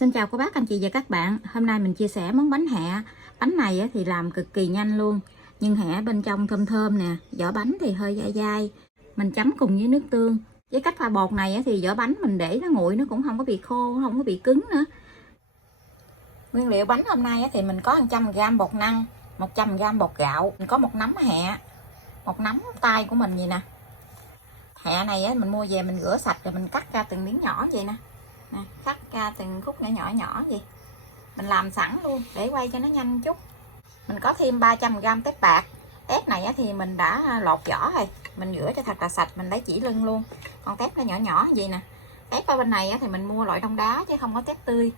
Xin chào cô bác, anh chị và các bạn. Hôm nay mình chia sẻ món bánh hẹ. Bánh này thì làm cực kỳ nhanh luôn. Nhưng hẹ bên trong thơm thơm nè, vỏ bánh thì hơi dai dai. Mình chấm cùng với nước tương. Với cách pha bột này thì vỏ bánh mình để nó nguội, nó cũng không có bị khô, không có bị cứng nữa. Nguyên liệu bánh hôm nay thì mình có 100g bột năng, 100g bột gạo, mình có một nắm hẹ, một nắm tay của mình vậy nè. Hẹ này mình mua về mình rửa sạch rồi mình cắt ra từng miếng nhỏ vậy nè. Cắt ra từng khúc nhỏ nhỏ gì mình làm sẵn luôn để quay cho nó nhanh chút. Mình có thêm 300g tép bạc. Tép này thì mình đã lột vỏ rồi, mình rửa cho thật là sạch, mình lấy chỉ lưng luôn. Con tép nó nhỏ nhỏ gì nè. Tép ở bên này thì mình mua loại đông đá chứ không có tép tươi.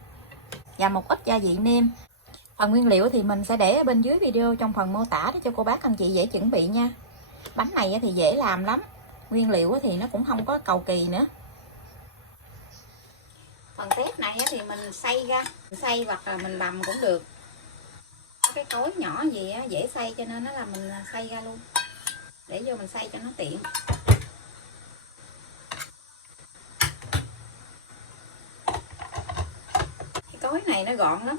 Và một ít gia vị nêm. Phần nguyên liệu thì mình sẽ để ở bên dưới video trong phần mô tả để cho cô bác anh chị dễ chuẩn bị nha. Bánh này thì dễ làm lắm, nguyên liệu thì nó cũng không có cầu kỳ nữa. Phần tép này thì mình xay ra, xay hoặc là mình bằm cũng được. Cái cối nhỏ gì dễ xay cho nên nó là mình xay ra luôn, để vô mình xay cho nó tiện. Cái cối này nó gọn lắm,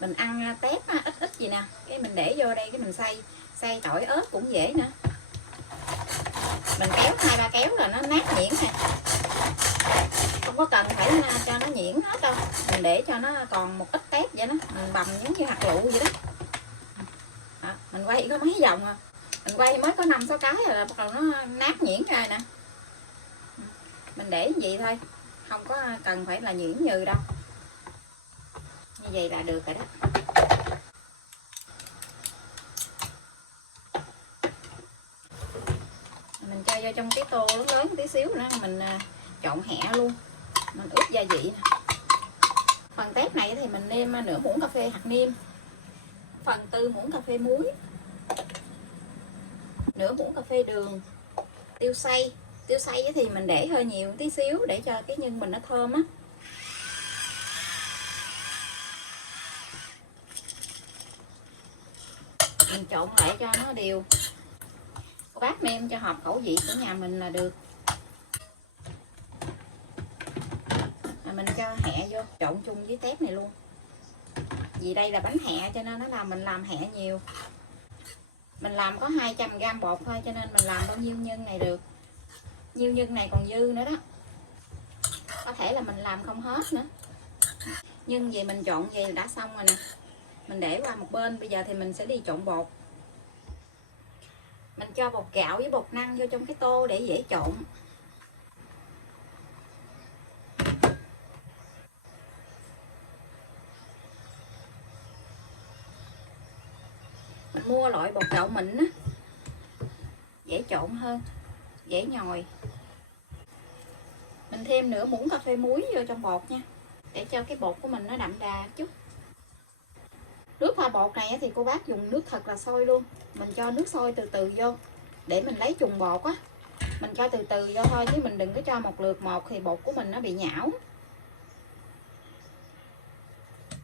mình ăn tép ít ít gì nè, cái mình để vô đây cái mình xay tỏi ớt cũng dễ nữa. Mình kéo 2-3 kéo là nó nát nhuyễn nè, không có cần phải cho nó nhuyễn hết đâu, mình để cho nó còn một ít tép vậy đó, mình bằm giống như hạt lựu vậy đó. Mình quay có mấy vòng à, mình quay mới có 5-6 cái rồi bắt đầu nó nát nhuyễn ra nè. Mình để như vậy thôi, không có cần phải là nhuyễn nhừ đâu, như vậy là được rồi đó. Mình cho vô trong cái tô lớn lớn tí xíu nữa, mình trộn hẹ luôn, mình ướp gia vị nè. Phần tép này thì mình nêm nửa muỗng cà phê hạt nêm, phần tư muỗng cà phê muối, nửa muỗng cà phê đường, tiêu xay thì mình để hơi nhiều tí xíu để cho cái nhân mình nó thơm á. Mình trộn lại cho nó đều, cô bác nêm cho hợp khẩu vị của nhà mình là được. Mình cho hẹ vô trộn chung với tép này luôn, vì đây là bánh hẹ cho nên nó làm mình làm hẹ nhiều. Mình làm có 200g bột thôi cho nên mình làm bao nhiêu nhân này được, nhiêu nhân này còn dư nữa đó, có thể là mình làm không hết nữa. Nhưng vì mình trộn vậy đã xong rồi nè, mình để qua một bên. Bây giờ thì mình sẽ đi trộn bột. Mình cho bột gạo với bột năng vô trong cái tô để dễ trộn. Mình mua loại bột gạo mịn á, dễ trộn hơn, dễ nhồi. Mình thêm nửa muỗng cà phê muối vô trong bột nha, để cho cái bột của mình nó đậm đà chút. Nước pha bột này thì cô bác dùng nước thật là sôi luôn, mình cho nước sôi từ từ vô để mình lấy trùng bột á. Mình cho từ từ vô thôi chứ mình đừng có cho một lượt một thì bột của mình nó bị nhão.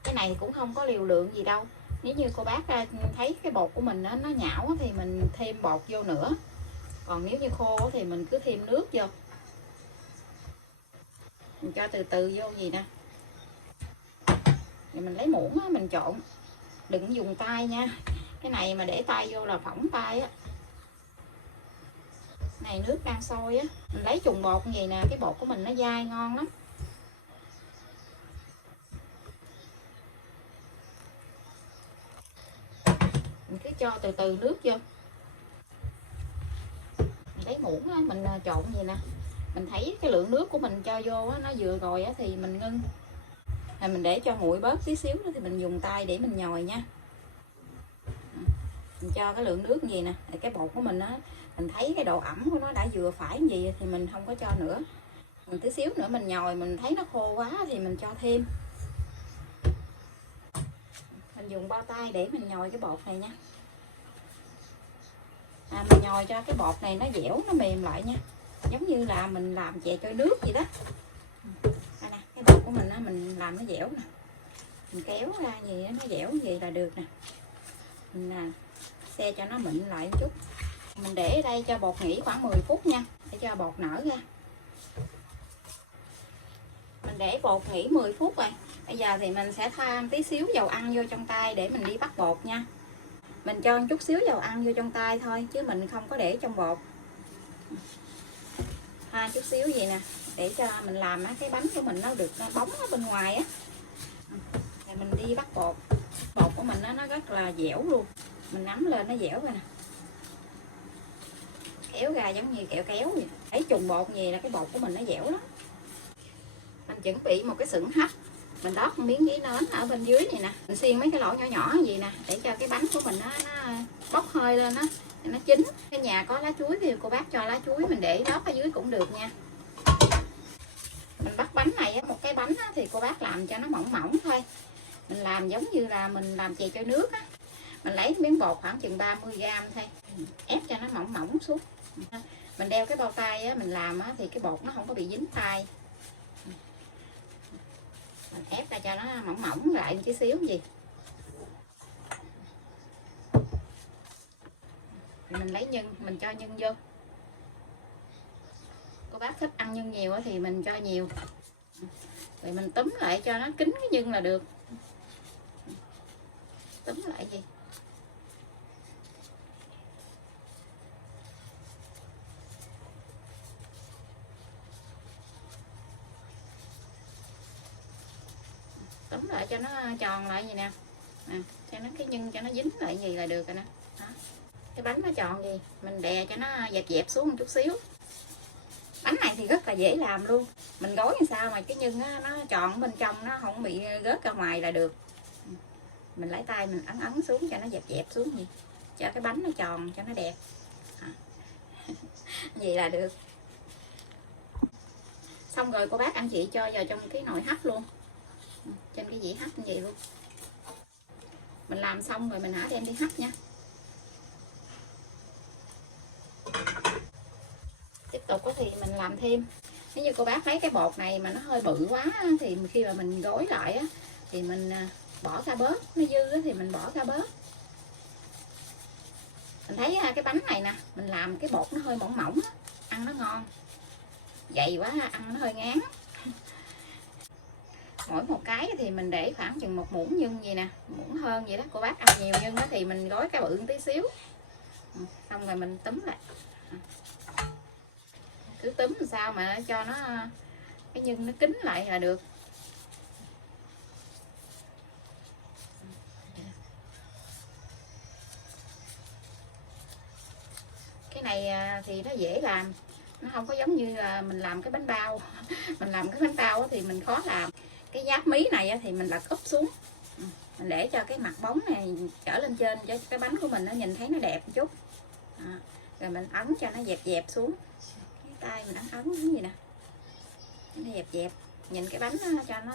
Cái này cũng không có liều lượng gì đâu, nếu như cô bác thấy cái bột của mình nó nhão thì mình thêm bột vô nữa, còn nếu như khô thì mình cứ thêm nước vô. Mình cho từ từ vô gì nè, rồi mình lấy muỗng mình trộn, đừng dùng tay nha, cái này mà để tay vô là phỏng tay á. Này nước đang sôi á, mình lấy trùng bột như vậy nè, cái bột của mình nó dai ngon lắm. Mình cứ cho từ từ nước vô, mình lấy muỗng á, mình trộn vậy nè, mình thấy cái lượng nước của mình cho vô á, nó vừa rồi á, thì mình ngưng, rồi mình để cho nguội bớt tí xíu nữa thì mình dùng tay để mình nhồi nha. Mình cho cái lượng nước gì nè, cái bột của mình á, mình thấy cái độ ẩm của nó đã vừa phải gì thì mình không có cho nữa. Mình tí xíu nữa mình nhồi, mình thấy nó khô quá thì mình cho thêm. Mình dùng bao tay để mình nhồi cái bột này nha. Mình nhồi cho cái bột này nó dẻo, nó mềm lại nha, giống như là mình làm chè trôi nước vậy đó. Đây nè, cái bột của mình á, mình làm nó dẻo nè, mình kéo ra gì đó, nó dẻo gì là được nè. Mình xe cho nó mịn lại một chút. Mình để ở đây cho bột nghỉ khoảng 10 phút nha, để cho bột nở ra. Mình để bột nghỉ 10 phút rồi, Bây giờ thì mình sẽ thoa tí xíu dầu ăn vô trong tay để mình đi bắt bột nha. Mình cho một chút xíu dầu ăn vô trong tay thôi chứ mình không có để trong bột. Thoa chút xíu gì nè để cho mình làm cái bánh của mình nó được bóng ở bên ngoài á. Rồi mình đi bắt bột. Bột của mình nó rất là dẻo luôn. Mình nắm lên nó dẻo rồi nè. Kéo ra giống như kẹo kéo vậy. Thấy trùng bột gì là cái bột của mình nó dẻo lắm. Mình chuẩn bị một cái xửng hấp. Mình đót một miếng giấy nến ở bên dưới này nè. Mình xiên mấy cái lỗ nhỏ nhỏ gì nè để cho cái bánh của mình nó bốc hơi lên đó, nó chín. Cái nhà có lá chuối thì cô bác cho lá chuối mình để đót ở dưới cũng được nha. Mình bắt bánh này một cái bánh thì cô bác làm cho nó mỏng mỏng thôi. Mình làm giống như là mình làm chè trôi nước á. Mình lấy miếng bột khoảng chừng 30g thôi, ép cho nó mỏng mỏng xuống. Mình đeo cái bao tay á, mình làm á, thì cái bột nó không có bị dính tay. Mình ép ra cho nó mỏng mỏng lại một tí xíu gì. Mình lấy nhân, mình cho nhân vô. Cô bác thích ăn nhân nhiều thì mình cho nhiều. Rồi mình túm lại cho nó kín cái nhân là được. Túm lại gì. Túm lại cho nó tròn lại vậy nè. Cho nó cái nhân cho nó dính lại gì là được rồi nè. Đó. Cái bánh nó tròn gì mình đè cho nó dẹp dẹp xuống một chút xíu. Bánh này thì rất là dễ làm luôn. Mình gói làm sao mà cái nhân nó tròn bên trong, nó không bị rớt ra ngoài là được. Mình lấy tay mình ấn ấn xuống cho nó dẹp dẹp xuống gì, cho cái bánh nó tròn cho nó đẹp. Vậy là được. Xong rồi cô bác anh chị cho vào trong cái nồi hấp luôn, trên cái dĩa hấp như vậy luôn. Mình làm xong rồi mình hả đem đi hấp nha. Tiếp tục thì mình làm thêm. Nếu như cô bác lấy cái bột này mà nó hơi bự quá thì khi mà mình gói lại thì mình bỏ ra bớt, nó dư thì mình bỏ ra bớt. Mình thấy cái bánh này nè, mình làm cái bột nó hơi mỏng mỏng, ăn nó ngon. Dày quá ăn nó hơi ngán. Mỗi một cái thì mình để khoảng chừng 1 muỗng nhân gì nè, muỗng hơn vậy đó. Cô bác ăn nhiều nhân thì mình gói cái bự một tí xíu. Xong rồi mình túm lại. Cứ túm làm sao mà cho nó cái nhân nó kín lại là được. Cái này thì nó dễ làm, nó không có giống như mình làm cái bánh bao. Mình làm cái bánh bao thì mình khó làm. Cái giáp mí này thì mình lật úp xuống, mình để cho cái mặt bóng này trở lên trên cho cái bánh của mình nó nhìn thấy nó đẹp một chút. Rồi mình ấn cho nó dẹp dẹp xuống. Cái tay mình ấn ấn cái gì nè, nó dẹp dẹp, nhìn cái bánh cho nó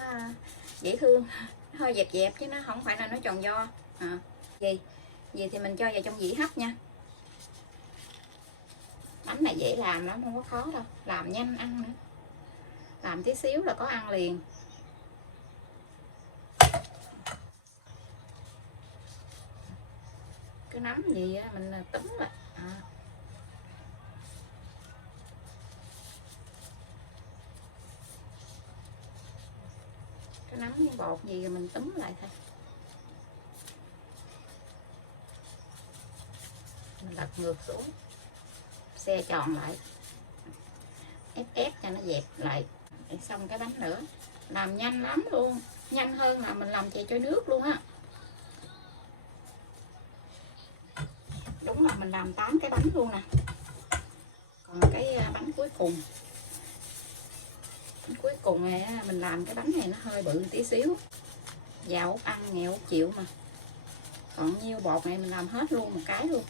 dễ thương. Nó hơi dẹp dẹp chứ nó không phải là nó tròn vo. Gì thì mình cho vào trong dĩa hấp nha. Bánh này dễ làm lắm, không có khó đâu, làm nhanh ăn nữa. Làm tí xíu là có ăn liền. Cứ nắm gì mình túm lại. Cứ nắm miếng bột gì rồi mình túm lại thôi. Mình lật ngược xuống, xe tròn lại, ép ép cho nó dẹp lại. Để xong cái bánh nữa. Làm nhanh lắm luôn, nhanh hơn là mình làm chè trôi nước luôn á. Đúng là mình làm 8 cái bánh luôn nè. Còn cái bánh cuối cùng, này mình làm cái bánh này nó hơi bự tí xíu, giàu ăn nghèo chịu mà. Còn nhiêu bột này mình làm hết luôn một cái luôn.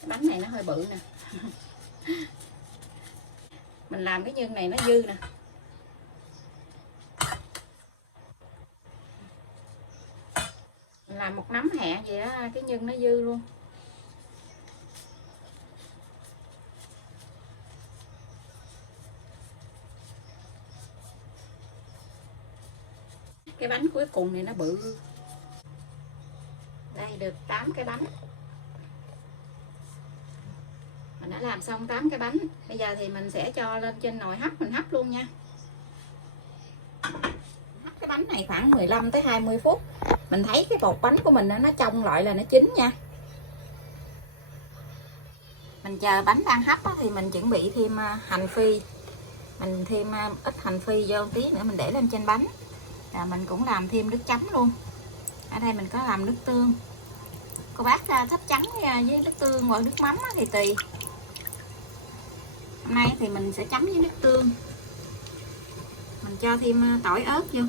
Cái bánh này nó hơi bự nè. Mình làm cái nhân này nó dư nè. Mình làm một nắm hẹ vậy đó, cái nhân nó dư luôn. Cái bánh cuối cùng này nó bự. Đây được 8 cái bánh. Mình đã làm xong 8 cái bánh. Bây giờ thì mình sẽ cho lên trên nồi hấp, mình hấp luôn nha. Hấp cái bánh bánh này khoảng 15 tới 20 phút. Mình thấy cái bột bánh của mình nó trong lại là nó chín nha. Mình chờ bánh đang hấp thì mình chuẩn bị thêm hành phi. Mình thêm ít hành phi vô tí nữa mình để lên trên bánh. Rồi mình cũng làm thêm nước chấm luôn. Ở đây mình có làm nước tương. Cô bác thích chấm với nước tương hoặc nước mắm thì tùy. Hôm nay thì mình sẽ chấm với nước tương. Mình cho thêm tỏi ớt vô.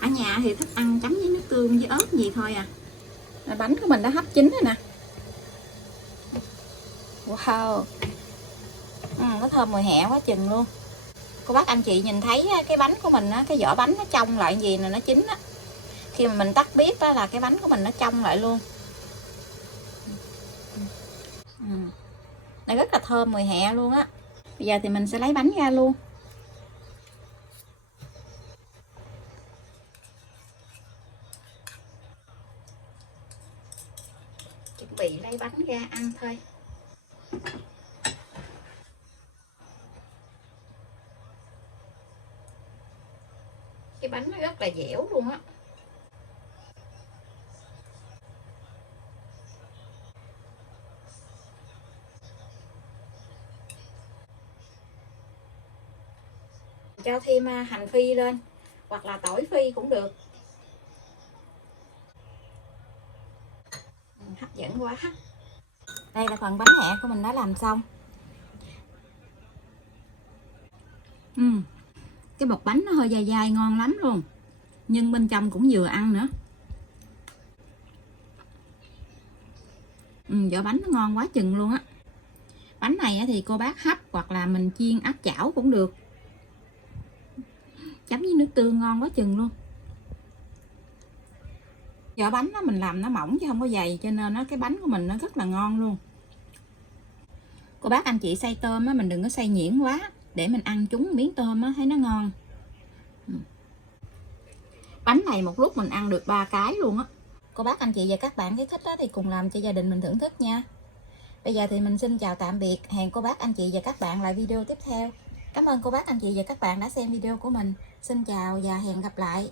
Ở nhà thì thích ăn chấm với nước tương với ớt gì thôi à. Rồi bánh của mình đã hấp chín rồi nè. Wow, nó thơm mùi hẹ quá chừng luôn. Cô bác anh chị nhìn thấy cái bánh của mình á, cái vỏ bánh nó trong lại gì là nó chín á. Khi mà mình tắt bếp á là cái bánh của mình nó trong lại luôn. Nó rất là thơm mùi hẹ luôn á. Bây giờ thì mình sẽ lấy bánh ra luôn. Chuẩn bị lấy bánh ra ăn thôi. Cái bánh nó rất là dẻo luôn á. Cho thêm hành phi lên hoặc là tỏi phi cũng được. Hấp dẫn quá. Đây là phần bánh hẹ của mình đã làm xong. Cái bột bánh nó hơi dai dai ngon lắm luôn. Nhưng bên trong cũng vừa ăn nữa. Vỏ bánh nó ngon quá chừng luôn á. Bánh này thì cô bác hấp hoặc là mình chiên áp chảo cũng được. Chấm với nước tương ngon quá chừng luôn. Vỏ bánh đó mình làm nó mỏng chứ không có dày, cho nên cái bánh của mình nó rất là ngon luôn. Cô bác anh chị xay tôm á, mình đừng có xay nhuyễn quá để mình ăn trúng miếng tôm á thấy nó ngon. Bánh này một lúc mình ăn được 3 cái luôn á. Cô bác anh chị và các bạn thấy thích đó thì cùng làm cho gia đình mình thưởng thức nha. Bây giờ thì mình xin chào tạm biệt. Hẹn cô bác anh chị và các bạn lại video tiếp theo. Cảm ơn cô bác anh chị và các bạn đã xem video của mình. Xin chào và hẹn gặp lại.